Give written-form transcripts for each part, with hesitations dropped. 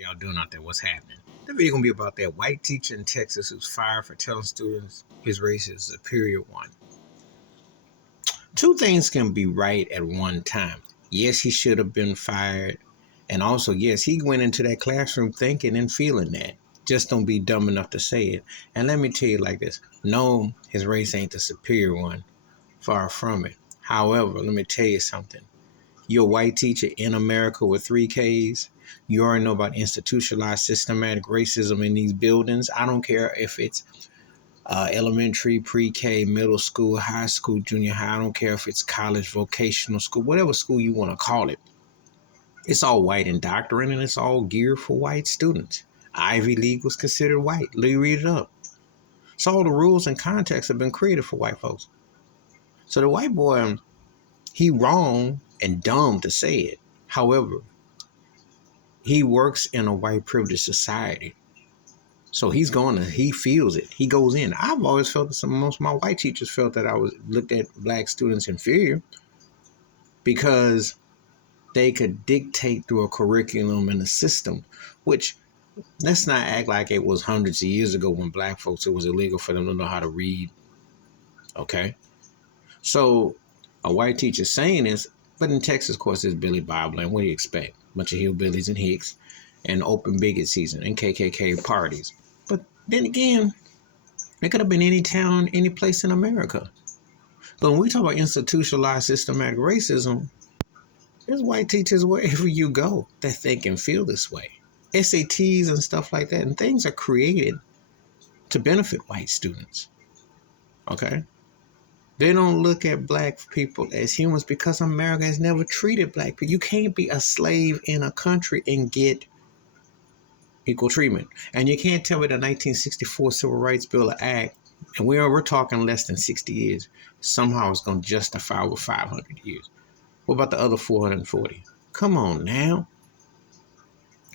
Y'all doing out there? What's happening? The video gonna be about that white teacher in Texas who's fired for telling students his race is a superior one. Two things can be right at one time. Yes, he should have been fired, and also yes, he went into that classroom thinking and feeling that. Just don't be dumb enough to say it. And let me tell you like this: no, his race ain't the superior one. Far from it. However, let me tell you something. You're a white teacher in America with 3 Ks. You already know about institutionalized systematic racism in these buildings. I don't care if it's elementary, pre-K, middle school, high school, junior high. I don't care if it's college, vocational school, whatever school you want to call it. It's all white indoctrined and it's all geared for white students. Ivy League was considered white. Let me read it up. So all the rules and context have been created for white folks. So the white boy, he wrong and dumb to say it. However, he works in a white privileged society. So he feels it. He goes in. I've always felt that most of my white teachers felt that I was looked at black students inferior because they could dictate through a curriculum and a system, which let's not act like it was hundreds of years ago when black folks, it was illegal for them to know how to read. Okay. So a white teacher saying this, but in Texas, of course, there's Billy Bob Bland. What do you expect? A bunch of hillbillies and hicks and open bigot season and KKK parties. But then again, it could have been any town, any place in America. But when we talk about institutionalized systematic racism, there's white teachers wherever you go that think and feel this way. SATs and stuff like that, and things are created to benefit white students. Okay? They don't look at black people as humans because America has never treated black people. You can't be a slave in a country and get equal treatment. And you can't tell me the 1964 Civil Rights Bill of Act, and we're talking less than 60 years, somehow it's going to justify over 500 years. What about the other 440? Come on now.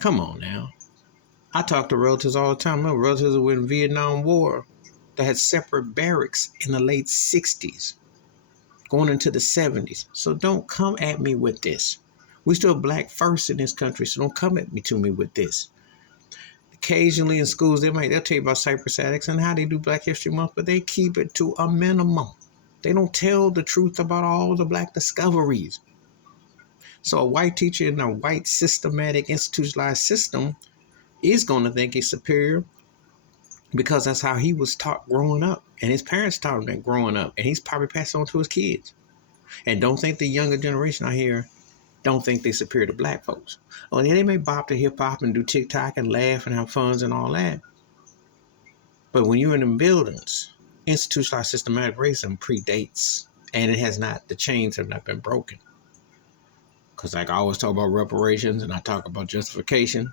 Come on now. I talk to relatives all the time. My relatives were in the Vietnam War. They had separate barracks in the late 60s. Going into the 70s. So don't come at me with this. We still black first in this country, so don't come at me with this. Occasionally in schools, they'll tell you about Cypress addicts and how they do Black History Month, but they keep it to a minimum. They don't tell the truth about all the black discoveries. So a white teacher in a white systematic institutionalized system is going to think he's superior because that's how he was taught growing up. And his parents taught him that growing up. And he's probably passed on to his kids. And don't think the younger generation out here don't think they're superior to black folks. Oh, yeah, they may bop to hip hop and do TikTok and laugh and have fun and all that. But when you're in them buildings, institutionalized systematic racism predates. And it has not, the chains have not been broken. Because like I always talk about reparations and I talk about justification,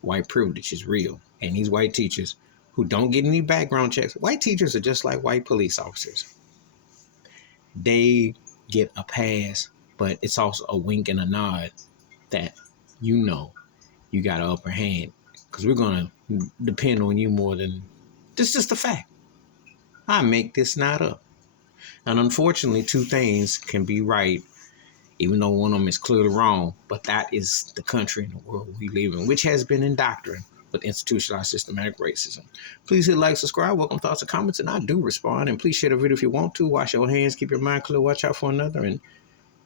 white privilege is real. And these white teachers who don't get any background checks, white teachers are just like white police officers. They get a pass, but it's also a wink and a nod that you got an upper hand. Because we're going to depend on you more than, this is just a fact. I make this not up. And unfortunately, two things can be right even though one of them is clearly wrong, but that is the country and the world we live in, which has been indoctrinated with institutionalized systematic racism. Please hit like, subscribe, welcome thoughts and comments, and I do respond. And please share the video if you want to. Wash your hands, keep your mind clear, watch out for another. And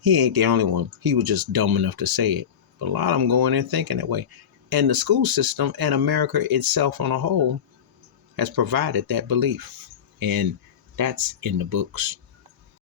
he ain't the only one. He was just dumb enough to say it. But a lot of them going in thinking that way. And the school system and America itself on a whole has provided that belief. And that's in the books.